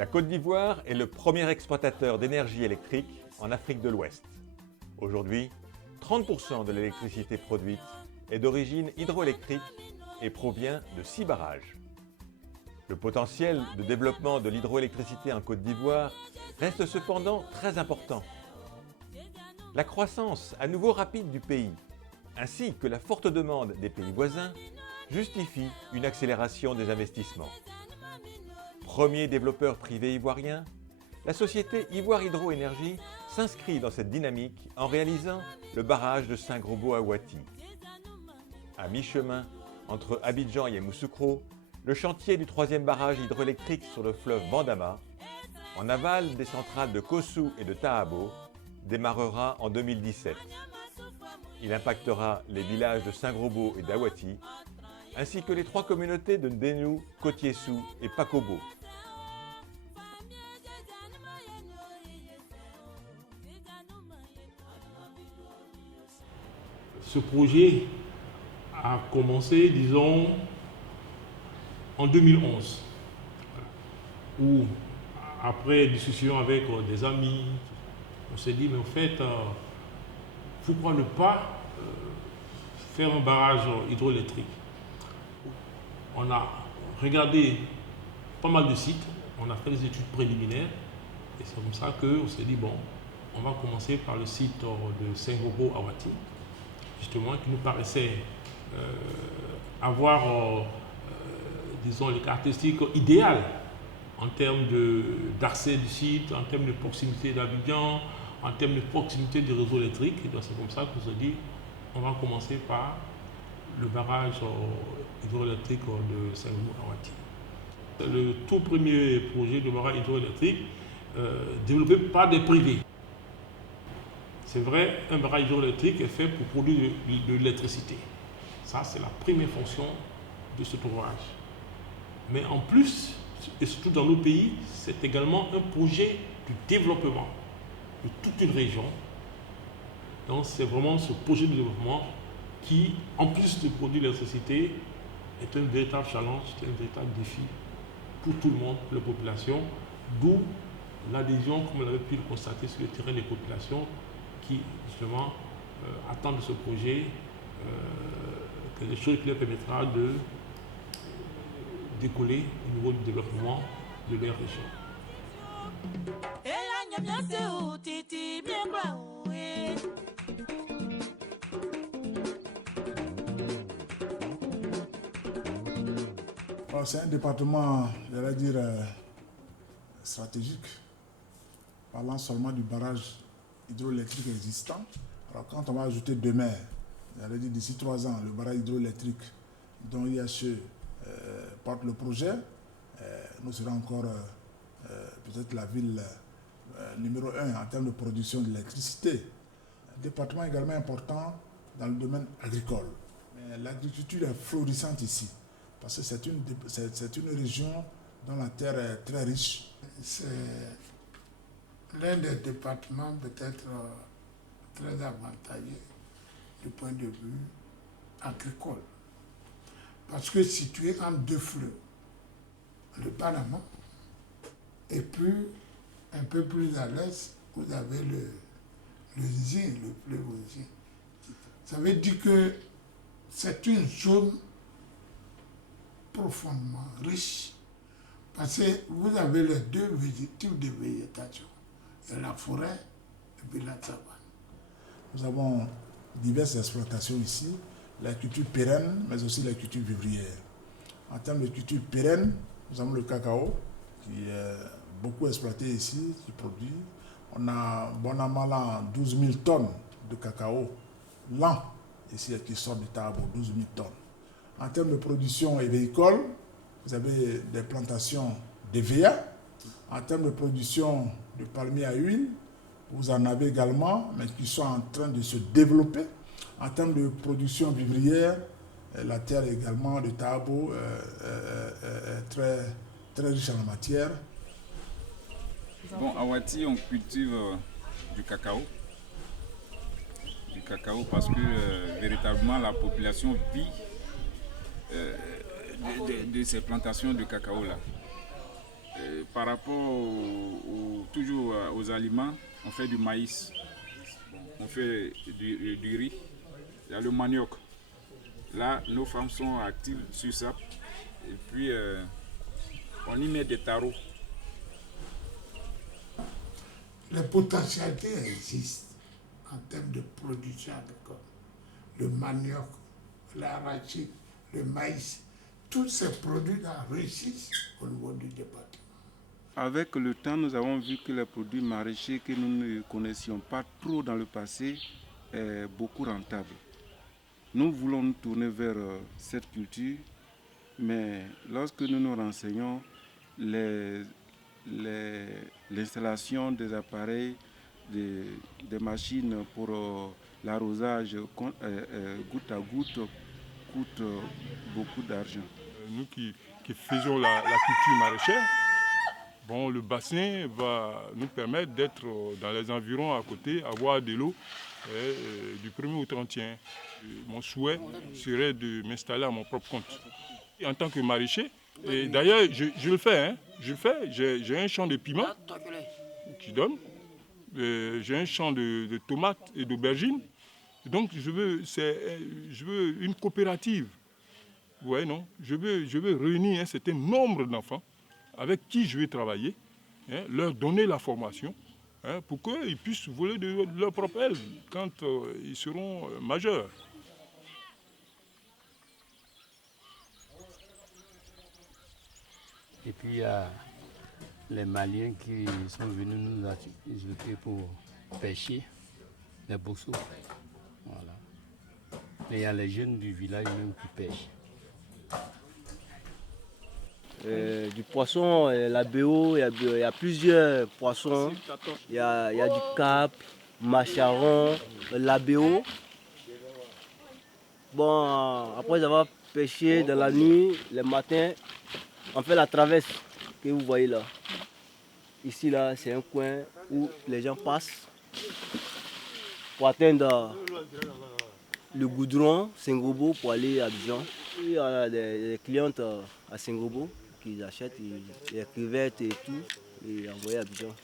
La Côte d'Ivoire est le premier exportateur d'énergie électrique en Afrique de l'Ouest. Aujourd'hui, 30% de l'électricité produite est d'origine hydroélectrique et provient de 6 barrages. Le potentiel de développement de l'hydroélectricité en Côte d'Ivoire reste cependant très important. La croissance à nouveau rapide du pays, ainsi que la forte demande des pays voisins, justifie une accélération des investissements. Premier développeur privé ivoirien, la société Ivoire Hydro-Énergie s'inscrit dans cette dynamique en réalisant le barrage de Saint-Grobo-Ahouati. À mi-chemin entre Abidjan et Yamoussoukro, le chantier du 3e barrage hydroélectrique sur le fleuve Bandama, en aval des centrales de Kossou et de Tahabo, démarrera en 2017. Il impactera les villages de Saint-Grobo et d'Ahouati, ainsi que les 3 communautés de Ndénou, Kotiessou et Pakobo. Ce projet a commencé, disons, en 2011, où, après discussion avec des amis, on s'est dit, mais en fait, pourquoi ne pas faire un barrage hydroélectrique? On a regardé pas mal de sites, on a fait des études préliminaires, et c'est comme ça qu'on s'est dit, bon, on va commencer par le site de Saint-Grobo-Ahouati, justement, qui nous paraissait avoir, disons, les caractéristiques idéales en termes d'accès du site, en termes de proximité d'Abidjan, en termes de proximité du réseau électrique. Et donc c'est comme ça qu'on se dit, on va commencer par le barrage hydroélectrique de Saint-Grobo-Ahouati. Le tout premier projet de barrage hydroélectrique développé par des privés. C'est vrai, un barrage hydroélectrique est fait pour produire de l'électricité. Ça, c'est la première fonction de cet ouvrage. Mais en plus, et surtout dans nos pays, c'est également un projet de développement de toute une région. Donc c'est vraiment ce projet de développement qui, en plus de produire l'électricité, est un véritable challenge, c'est un véritable défi pour tout le monde, pour la population, d'où l'adhésion, comme vous l'avez pu le constater sur le terrain des populations, qui justement attendent de ce projet quelque chose qui leur permettra de décoller au niveau du développement de leur région. C'est un département, j'allais dire, stratégique, parlant seulement du barrage hydroélectrique existant. Alors quand on va ajouter demain, j'allais dire d'ici 3 ans, le barrage hydroélectrique dont IHE porte le projet, nous serons encore peut-être la ville numéro 1 en termes de production d'électricité. Un département également important dans le domaine agricole. L'agriculture est florissante ici, parce que c'est une région dont la terre est très riche. C'est l'un des départements peut-être très avantageux du point de vue agricole. Parce que situé entre 2 fleuves, le Panama, et puis un peu plus à l'est, vous avez le Zin, le fleuve Zin. Ça veut dire que c'est une zone profondément riche, parce que vous avez les 2 types de végétation, la forêt et puis la savane. Nous avons diverses exploitations ici, la culture pérenne, mais aussi la culture vivrière. En termes de culture pérenne, nous avons le cacao, qui est beaucoup exploité ici, qui produit. On a bon an mal an 12 000 tonnes de cacao lent, ici, qui sort du Tahabo, 12 000 tonnes. En termes de production agricole, vous avez des plantations d'EVA. En termes de production de palmiers à huile, vous en avez également, mais qui sont en train de se développer. En termes de production vivrière, la terre également de Tahabo est très, très riche en la matière. Bon, à Ahouati, on cultive du cacao. Du cacao parce que véritablement la population vit de ces plantations de cacao là. par rapport toujours aux aliments, on fait du maïs, on fait du riz, il y a le manioc. Là, nos femmes sont actives sur ça. Et puis, on y met des tarots. Les potentialités existent en termes de production agricole. Le manioc, l'arachide, le maïs, tous ces produits-là réussissent au niveau du département. Avec le temps, nous avons vu que les produits maraîchers que nous ne connaissions pas trop dans le passé est beaucoup rentable. Nous voulons nous tourner vers cette culture, mais lorsque nous nous renseignons, l'installation des appareils, des machines pour l'arrosage goutte à goutte coûte beaucoup d'argent. Nous qui faisons la culture maraîchère, bon, le bassin va nous permettre d'être dans les environs à côté, avoir de l'eau du 1er au 31. Mon souhait serait de m'installer à mon propre compte. Et en tant que maraîcher, et d'ailleurs je le fais, j'ai un champ de piments qui donne, j'ai un champ de tomates et d'aubergines. Donc je veux une coopérative. Ouais, non, je veux réunir un certain nombre d'enfants avec qui je vais travailler, leur donner la formation pour qu'ils puissent voler de leur propre aile quand ils seront majeurs. Et puis il y a les Maliens qui sont venus nous ajouter pour pêcher les bourseaux. Voilà. Mais il y a les jeunes du village même qui pêchent. Du poisson, la BO, il y a plusieurs poissons. Il y a du cap, macharon, la BO. Bon, après avoir pêché dans la nuit, le matin, on fait la traverse que vous voyez là. Ici, là, c'est un coin où les gens passent pour atteindre le goudron Saint-Gobault pour aller à Abidjan. Il y a des clientes à Saint-Gobault qui achètent les crevettes et tout et envoient à Abidjan.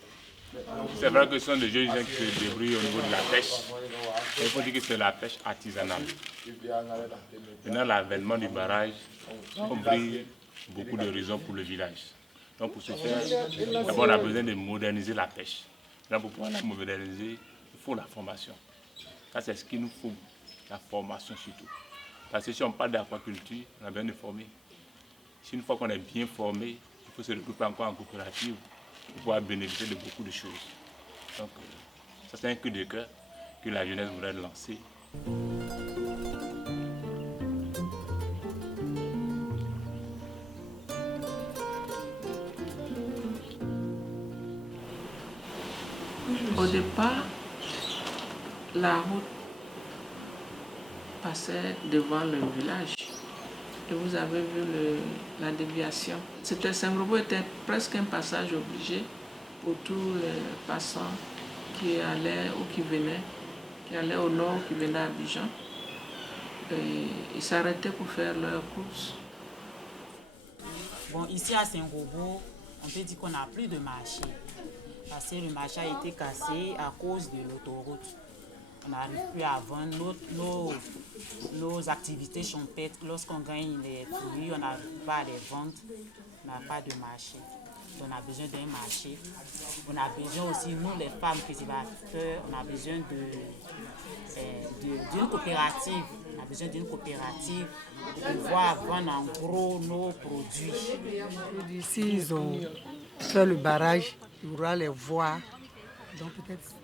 C'est vrai que ce sont des jeunes gens qui se débrouillent au niveau de la pêche. Il faut dire que c'est la pêche artisanale. Maintenant, l'avènement du barrage ouvre beaucoup de raisons pour le village. Donc pour ce faire, d'abord on a besoin de moderniser la pêche. Donc pour pouvoir la moderniser, il faut la formation. Ça c'est ce qu'il nous faut, la formation surtout. Parce que si on parle d'aquaculture, on a besoin de former. Si une fois qu'on est bien formé, il faut se regrouper encore en coopérative pour pouvoir bénéficier de beaucoup de choses. Donc ça c'est un cri de cœur que la jeunesse voudrait lancer. Au départ, la route passait devant le village et vous avez vu la déviation. Saint-Gobault était presque un passage obligé pour tous les passants qui allaient ou qui venaient, qui allaient au nord, qui venaient à Abidjan. Et ils s'arrêtaient pour faire leurs courses. Bon, ici à Saint-Gobault, on peut dire qu'on n'a plus de marché. Parce que le marché a été cassé à cause de l'autoroute. On n'arrive plus à vendre nos activités champêtres. Lorsqu'on gagne les fruits, on n'arrive pas à les vendre. On n'a pas de marché. On a besoin d'un marché. On a besoin aussi, nous les femmes cultivateurs, on a besoin d'une coopérative. On a besoin d'une coopérative pour pouvoir vendre en gros nos produits. S'ils ont fait le barrage, il y aura les voies. Donc peut-être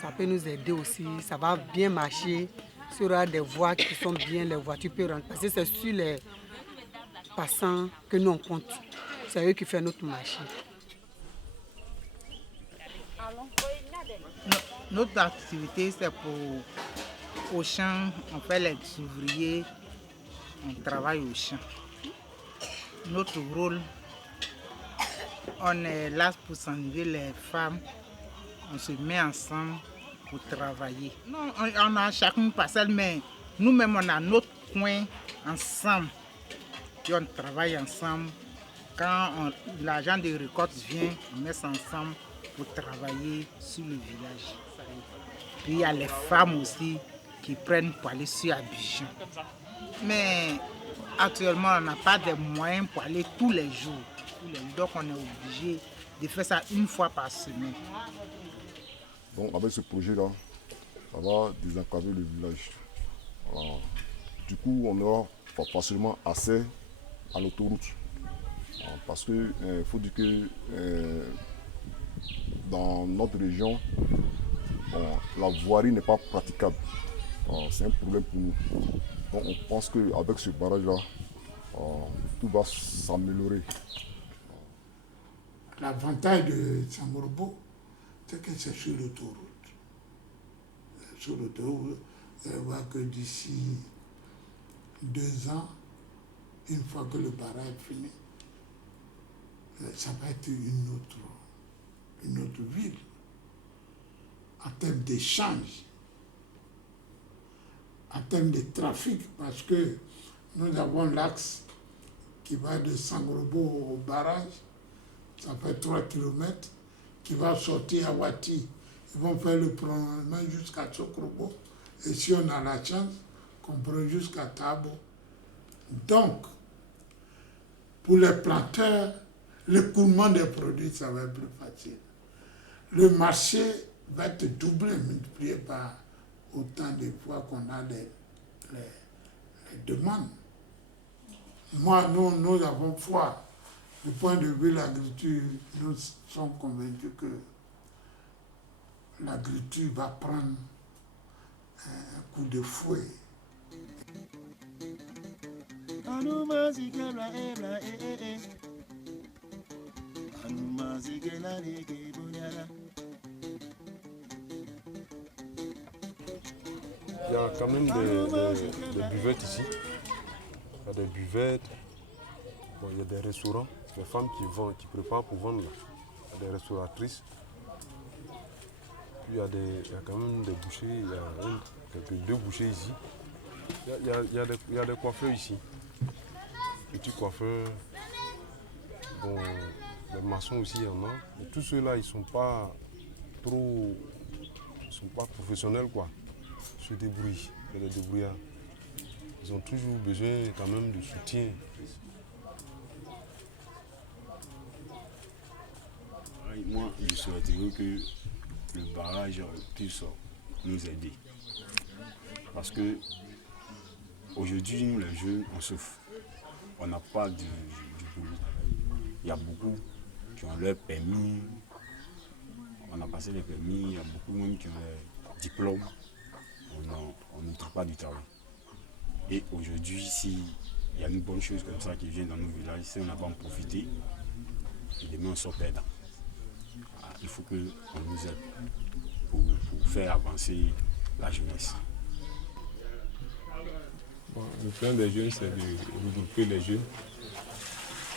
ça peut nous aider aussi. Ça va bien marcher. S'il y aura des voies qui sont bien, les voitures peuvent rentrer. Parce que c'est sur les passants que nous on compte. C'est eux qui font notre marché. Notre activité, c'est au champ. On fait les ouvriers. On travaille au champ. Notre rôle, on est là pour s'enlever les femmes. On se met ensemble pour travailler. Non, on a chacun une parcelle, mais nous-mêmes, on a notre coin ensemble. Puis on travaille ensemble Quand l'agent de récolte vient, on met ça ensemble pour travailler sur le village. Puis il y a les femmes aussi qui prennent pour aller sur Abidjan. Mais actuellement, on n'a pas de moyens pour aller tous les jours. Donc on est obligé de faire ça une fois par semaine. Donc avec ce projet-là, ça va désenclaver le village. Voilà. Du coup, on aura facilement accès à l'autoroute. Parce qu'il faut dire que dans notre région, la voirie n'est pas praticable. C'est un problème pour nous. Donc on pense qu'avec ce barrage-là, tout va s'améliorer. L'avantage de Sangorobo, c'est que c'est sur l'autoroute. Sur l'autoroute, vous allez voir que d'ici 2 ans, une fois que le barrage est fini, ça va être une autre ville. En termes d'échange, en termes de trafic, parce que nous avons l'axe qui va de Sangorobo au barrage, ça fait 3 km, qui va sortir à Wati. Ils vont faire le prolongement jusqu'à Sokrobo. Et si on a la chance, qu'on prend jusqu'à Tabo. Donc, pour les planteurs, l'écoulement des produits, ça va être plus facile. Le marché va être doublé, multiplié par autant de fois qu'on a les demandes. Moi, nous avons foi. Du point de vue de l'agriculture, nous sommes convaincus que l'agriculture va prendre un coup de fouet. Il y a quand même des buvettes ici. Il y a des buvettes. Bon, il y a des restaurants, des femmes qui préparent pour vendre. Là. Il y a des restauratrices. Puis il y a quand même des bouchers. Il y a 2 bouchers ici. Il y a des coiffeurs ici. Petits coiffeurs. Bon, les maçons aussi, il y en a. Mais tous ceux-là, ils ne sont pas professionnels, quoi. Ils se débrouillent. Il y a des débrouillards. Ils ont toujours besoin quand même de soutien. Moi, je souhaiterais que le barrage puisse nous aider. Parce que aujourd'hui, nous les jeunes, on souffre. On n'a pas du boulot. Il y a beaucoup qui ont leur permis. On a passé les permis. Il y a beaucoup de monde qui ont leur diplôme. On ne trouve pas du travail. Et aujourd'hui, s'il y a une bonne chose comme ça qui vient dans nos villages, si on n'a pas en profité, et demain on sort perdant. Il faut qu'on nous aide pour faire avancer la jeunesse. Bon, le plan des jeunes, c'est de regrouper les jeunes,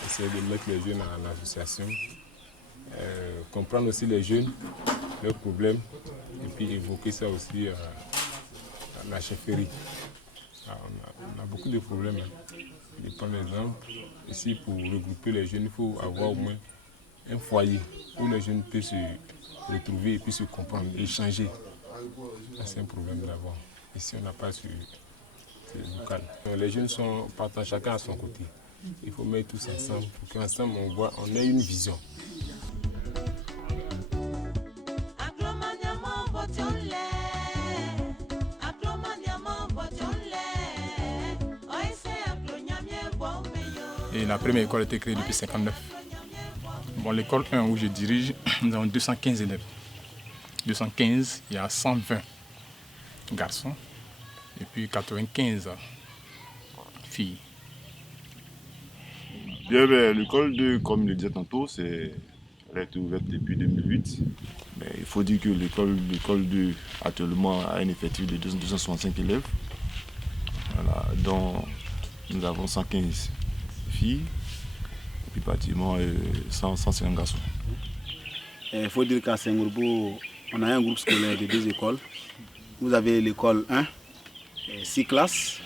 essayer de mettre les jeunes en association, comprendre aussi les jeunes, leurs problèmes, et puis évoquer ça aussi à la chefferie. On a beaucoup de problèmes. Je prends l'exemple, ici pour regrouper les jeunes, il faut avoir au moins un foyer où les jeunes peuvent se retrouver et puis se comprendre, échanger. C'est un problème d'avoir. Ici, on n'a pas ce local. Les jeunes partent chacun à son côté. Il faut mettre tous ensemble pour qu'ensemble on ait une vision. Et la première école a été créée depuis 1959. Bon, l'école 1 où je dirige, nous avons 215 élèves. 215, il y a 120 garçons et puis 95 filles. Bien, l'école 2, comme je le disais tantôt, elle a été ouverte depuis 2008. Mais il faut dire que l'école 2 actuellement a un effectif de 265 élèves, voilà, dont nous avons 115 filles et puis pratiquement 150 garçons. Il faut dire qu'à Sangorobo, on a un groupe scolaire de 2 écoles. Vous avez l'école 1, 6 classes,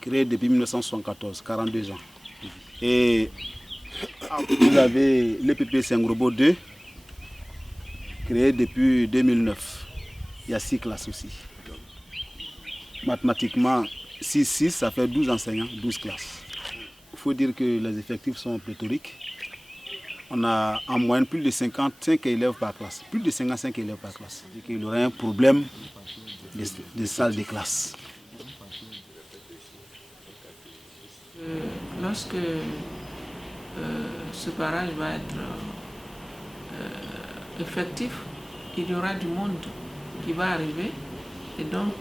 créée depuis 1974, 42 ans. Et Vous avez l'EPP Sengrobo 2, créé depuis 2009. Il y a 6 classes aussi. Mathématiquement, 6, ça fait 12 enseignants, 12 classes. Il faut dire que les effectifs sont pléthoriques. On a en moyenne plus de 55 élèves par classe. Plus de 55 élèves par classe. Il y aurait un problème de salles de classe. Lorsque ce barrage va être effectif, il y aura du monde qui va arriver et donc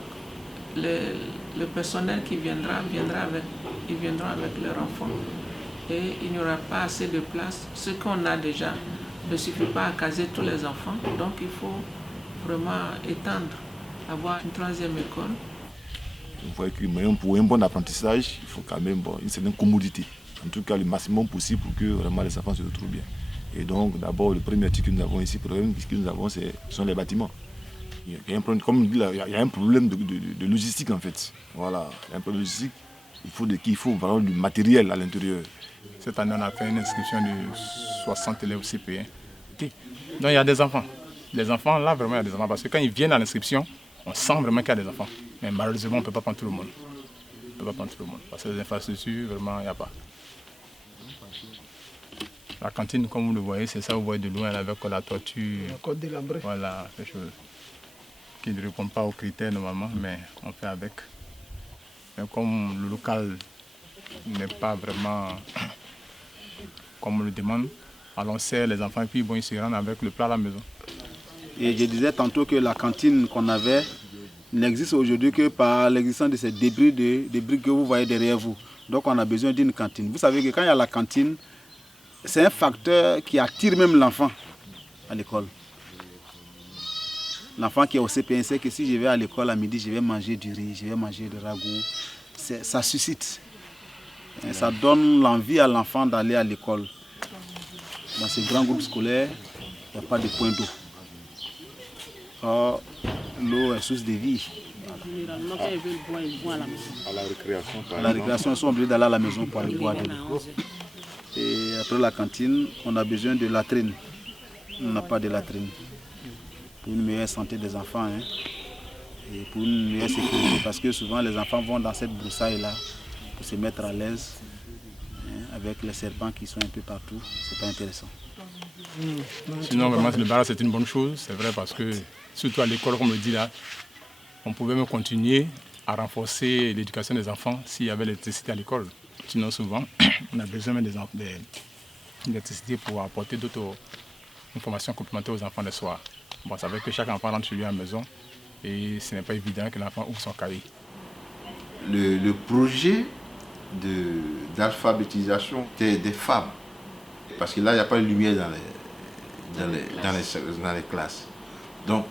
le personnel qui viendront avec leurs enfants et il n'y aura pas assez de place. Ce qu'on a déjà ne suffit pas à caser tous les enfants, donc il faut vraiment étendre, avoir une 3e école. Vous voyez que pour un bon apprentissage, il faut quand même une certaine commodité. En tout cas, le maximum possible pour que vraiment les enfants se retrouvent bien. Et donc, d'abord, le premier truc que nous avons ici, le problème que nous avons, ce sont les bâtiments. Il y a un problème, comme on dit là, il y a un problème de logistique en fait. Voilà, il y a un problème de logistique. Il faut vraiment du matériel à l'intérieur. Cette année, on a fait une inscription de 60 élèves CP1. Okay. Donc, il y a des enfants. Les enfants, là, vraiment, il y a des enfants. Parce que quand ils viennent à l'inscription, on sent vraiment qu'il y a des enfants. Mais malheureusement, on ne peut pas prendre tout le monde. On ne peut pas prendre tout le monde. Parce que les infrastructures, vraiment, il n'y a pas. La cantine, comme vous le voyez, c'est ça, vous voyez de loin, avec la toiture. La côte délambrée. Voilà, quelque chose qui ne répond pas aux critères normalement, mais on fait avec. Mais comme le local n'est pas vraiment comme on le demande, alors on sert les enfants et puis bon, ils se rendent avec le plat à la maison. Et je disais tantôt que la cantine qu'on avait n'existe aujourd'hui que par l'existence de ces débris que vous voyez derrière vous. Donc on a besoin d'une cantine. Vous savez que quand il y a la cantine, c'est un facteur qui attire même l'enfant à l'école. L'enfant qui est au CP1 sait que si je vais à l'école à midi, je vais manger du riz, je vais manger du ragoût. Ça suscite. Et ça donne l'envie à l'enfant d'aller à l'école. Dans ce grand groupe scolaire, il n'y a pas de point d'eau. Or, l'eau est source de vie. Généralement, quand ils veulent boire, ils boivent à la maison. À la récréation, par À la récréation, ils sont obligés d'aller à la maison pour aller boire de l'eau. Et après la cantine, on a besoin de latrines. On n'a pas de latrines. Pour une meilleure santé des enfants et pour une meilleure sécurité. Parce que souvent, les enfants vont dans cette broussaille-là pour se mettre à l'aise avec les serpents qui sont un peu partout. C'est pas intéressant. Sinon, vraiment, le barrage, c'est une bonne chose. C'est vrai parce que, surtout à l'école, comme on le dit là, on pouvait même continuer à renforcer l'éducation des enfants s'il y avait l'électricité à l'école. Sinon, souvent, on a besoin d'électricité pour apporter d'autres informations complémentaires aux enfants le soir. Bon, ça veut dire que chaque enfant rentre chez lui à la maison et ce n'est pas évident que l'enfant ouvre son cahier. Le projet d'alphabétisation des femmes, parce que là, il n'y a pas de lumière dans les classes. Donc,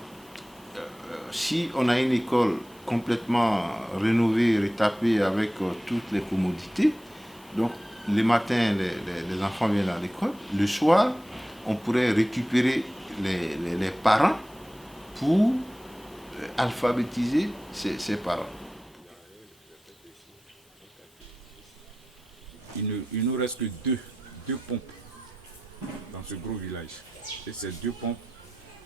si on a une école complètement rénovée, retapée avec toutes les commodités, donc le matin, les enfants viennent à l'école. Le soir, on pourrait récupérer les parents pour alphabétiser ces parents. Il ne nous reste que deux pompes dans ce gros village. Et ces 2 pompes,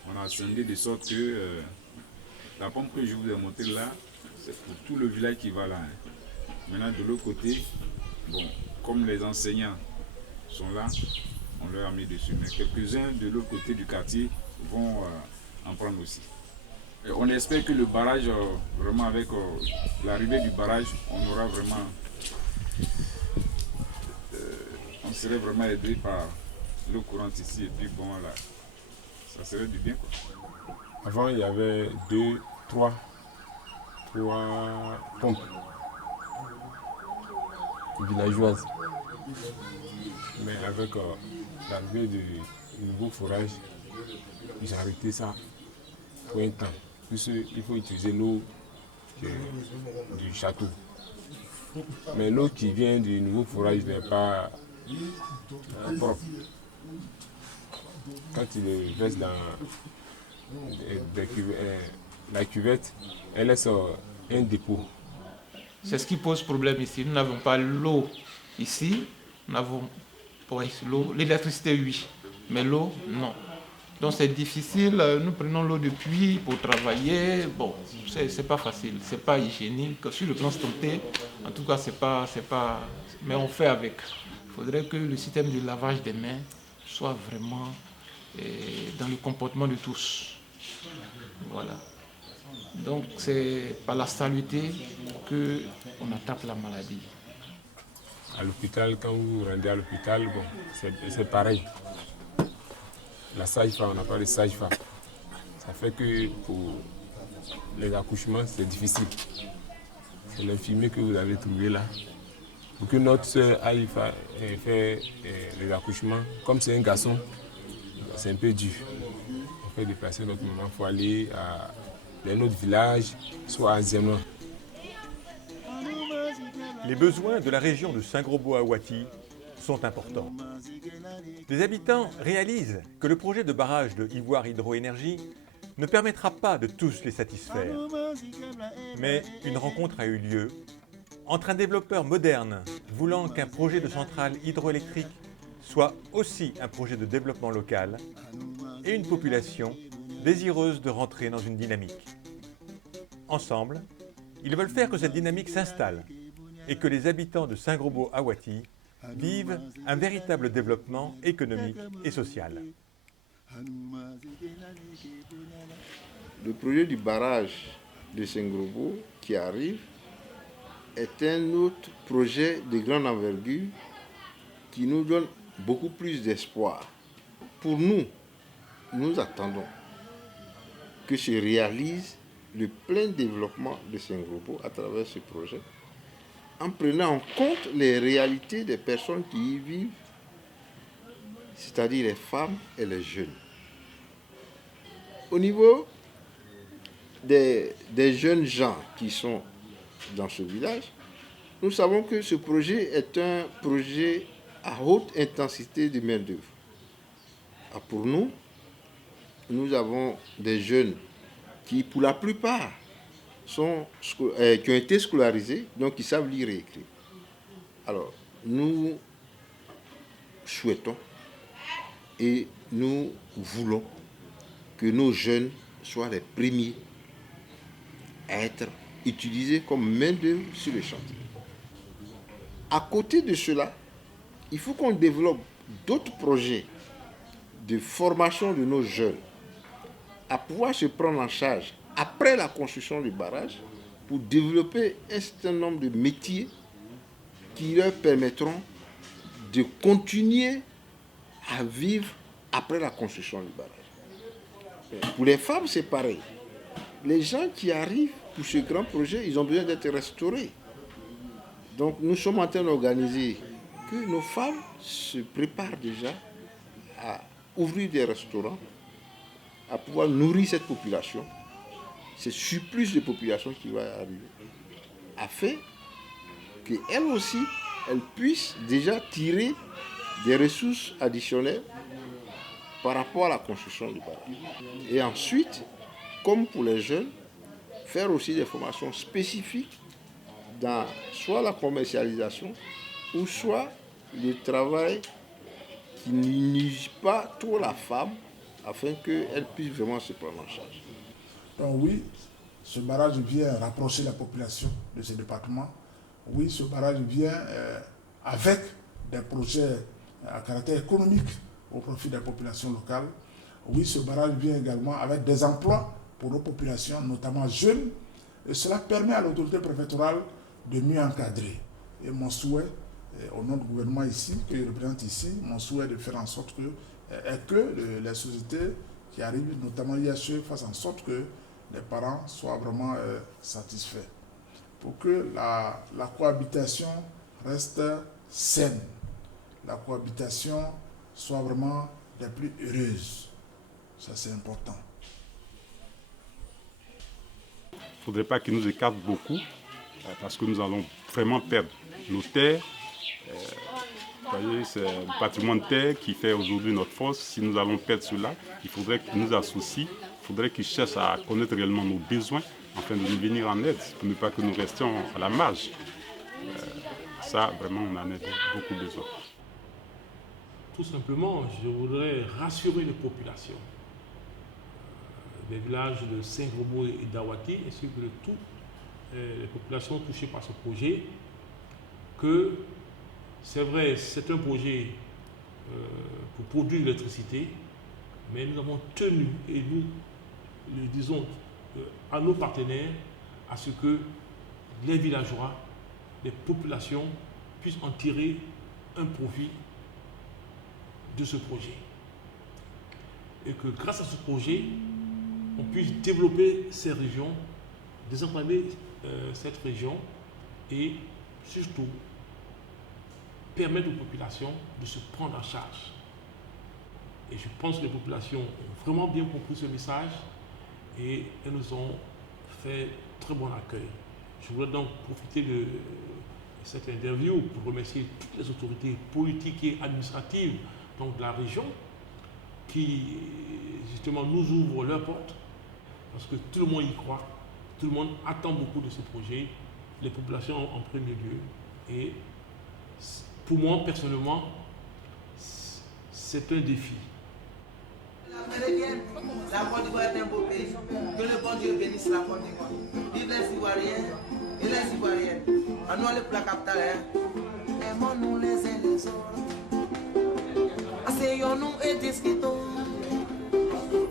on a scindé de sorte que la pompe que je vous ai montrée là, c'est pour tout le village qui va là. Maintenant, de l'autre côté, bon, comme les enseignants sont là, on leur a mis dessus. Mais quelques-uns de l'autre côté du quartier vont en prendre aussi. Et on espère que le barrage, vraiment avec l'arrivée du barrage, on aura vraiment... on serait vraiment aidé par l'eau courante ici et puis bon là, ça serait du bien quoi. Avant il y avait 3 pompes villageoises. Mais avec l'arrivée du nouveau forage, ils ont arrêté ça pour un temps. Puisqu'il faut utiliser l'eau du château. Mais l'eau qui vient du nouveau forage n'est pas propre. Quand il le verse dans la cuvette, elle laisse un dépôt. C'est ce qui pose problème ici. Nous n'avons pas l'eau ici, nous n'avons Oui, l'eau. L'électricité, oui. Mais l'eau, non. Donc c'est difficile. Nous prenons l'eau de puits pour travailler. Bon, c'est pas facile. C'est pas hygiénique. Sur le plan santé, en tout cas, c'est pas. Mais on fait avec. Il faudrait que le système de lavage des mains soit vraiment dans le comportement de tous. Voilà. Donc c'est par la saluté qu'on attaque la maladie. À l'hôpital, quand vous rendez à l'hôpital, bon, c'est pareil. La sage-femme, on n'a pas de sage-femme. Ça fait que pour les accouchements, c'est difficile. C'est l'infirmier que vous avez trouvé là. Pour que notre soeur aille faire les accouchements, comme c'est un garçon, c'est un peu dur. On fait déplacer notre maman, il faut aller dans notre village, soit à Zemlan. Les besoins de la région de Saint-Grobeau-Ahouaty sont importants. Les habitants réalisent que le projet de barrage de Ivoire Hydroénergie ne permettra pas de tous les satisfaire. Mais une rencontre a eu lieu entre un développeur moderne voulant qu'un projet de centrale hydroélectrique soit aussi un projet de développement local et une population désireuse de rentrer dans une dynamique. Ensemble, ils veulent faire que cette dynamique s'installe et que les habitants de Saint-Grobeau-Ahouaty vivent un véritable développement économique et social. Le projet du barrage de Saint-Grobeau qui arrive est un autre projet de grande envergure qui nous donne beaucoup plus d'espoir. Pour nous, nous attendons que se réalise le plein développement de Saint-Grobeau à travers ce projet, en prenant en compte les réalités des personnes qui y vivent, c'est-à-dire les femmes et les jeunes. Au niveau des jeunes gens qui sont dans ce village, nous savons que ce projet est un projet à haute intensité de main-d'œuvre. Pour nous, nous avons des jeunes qui, pour la plupart, qui ont été scolarisés, donc ils savent lire et écrire. Alors, nous souhaitons et nous voulons que nos jeunes soient les premiers à être utilisés comme main-d'œuvre sur le chantier. À côté de cela, il faut qu'on développe d'autres projets de formation de nos jeunes à pouvoir se prendre en charge après la construction du barrage pour développer un certain nombre de métiers qui leur permettront de continuer à vivre après la construction du barrage. Pour les femmes, c'est pareil. Les gens qui arrivent pour ce grand projet, ils ont besoin d'être restaurés. Donc nous sommes en train d'organiser que nos femmes se préparent déjà à ouvrir des restaurants, à pouvoir nourrir cette population, ce surplus de population qui va arriver, afin qu'elles aussi, elles puissent déjà tirer des ressources additionnelles par rapport à la construction du barrage. Et ensuite, comme pour les jeunes, faire aussi des formations spécifiques dans soit la commercialisation ou soit le travail qui n'use pas trop la femme afin qu'elle puisse vraiment se prendre en charge. Donc oui, ce barrage vient rapprocher la population de ce département. Oui, ce barrage vient avec des projets à caractère économique au profit des populations locales. Oui, ce barrage vient également avec des emplois pour nos populations, notamment jeunes. Et cela permet à l'autorité préfectorale de mieux encadrer. Et mon souhait, au nom du gouvernement ici, que je représente ici, mon souhait de faire en sorte que les sociétés qui arrivent, notamment l'IHE, fassent en sorte que les parents soient vraiment satisfaits. Pour que la cohabitation reste saine, la cohabitation soit vraiment des plus heureuses. Ça, c'est important. Il ne faudrait pas qu'ils nous écartent beaucoup, parce que nous allons vraiment perdre nos terres. Vous voyez, c'est le patrimoine de terre qui fait aujourd'hui notre force. Si nous allons perdre cela, il faudrait qu'ils nous associent, il faudrait qu'ils cherchent à connaître réellement nos besoins afin de nous venir en aide, pour ne pas que nous restions à la marge. Ça, vraiment, on en a beaucoup besoin. tout simplement, je voudrais rassurer les populations des villages de Saint-Grobo et d'Awati, ainsi que de toutes les populations touchées par ce projet, que c'est vrai, c'est un projet pour produire de l'électricité, mais nous avons tenu, et nous le disons à nos partenaires, à ce que les villageois, les populations puissent en tirer un profit de ce projet. Et que grâce à ce projet, on puisse développer ces régions, désenclaver cette région et surtout permettre aux populations de se prendre en charge. Et je pense que les populations ont vraiment bien compris ce message et elles nous ont fait très bon accueil. Je voudrais donc profiter de cette interview pour remercier toutes les autorités politiques et administratives donc de la région qui justement nous ouvrent leurs portes parce que tout le monde y croit, tout le monde attend beaucoup de ce projet, les populations en premier lieu. Et pour moi personnellement, c'est un défi. La Côte d'Ivoire est un beau pays. Que le bon Dieu bénisse la Côte d'Ivoire. Vive les Ivoiriens et les Ivoiriennes. À nous aller pour la capitale. Aimons-nous les uns les autres. Asseyons-nous et discutons.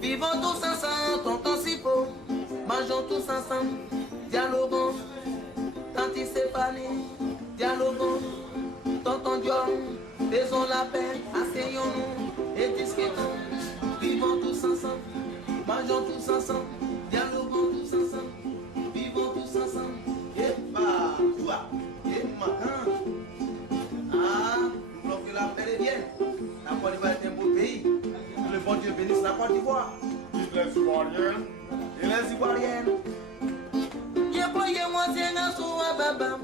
Vivons tous ensemble, tonton Sipo. Mangeons tous ensemble. Dialoguons. Tante Stéphanie. Dialoguons. Tonton Dion. Faisons la paix. Asseyons-nous et discutons. Vivons tous ensemble, mangeons tous ensemble, dialoguons tous ensemble, vivons tous ensemble. Yépa, toi, yépa, ah, nous voulons que la paix revienne. La Côte d'Ivoire est un beau pays. Que le bon Dieu bénisse la Côte d'Ivoire. Vive les Ivoiriens et les Ivoiriennes. Yépa, yépa, yépa, yépa,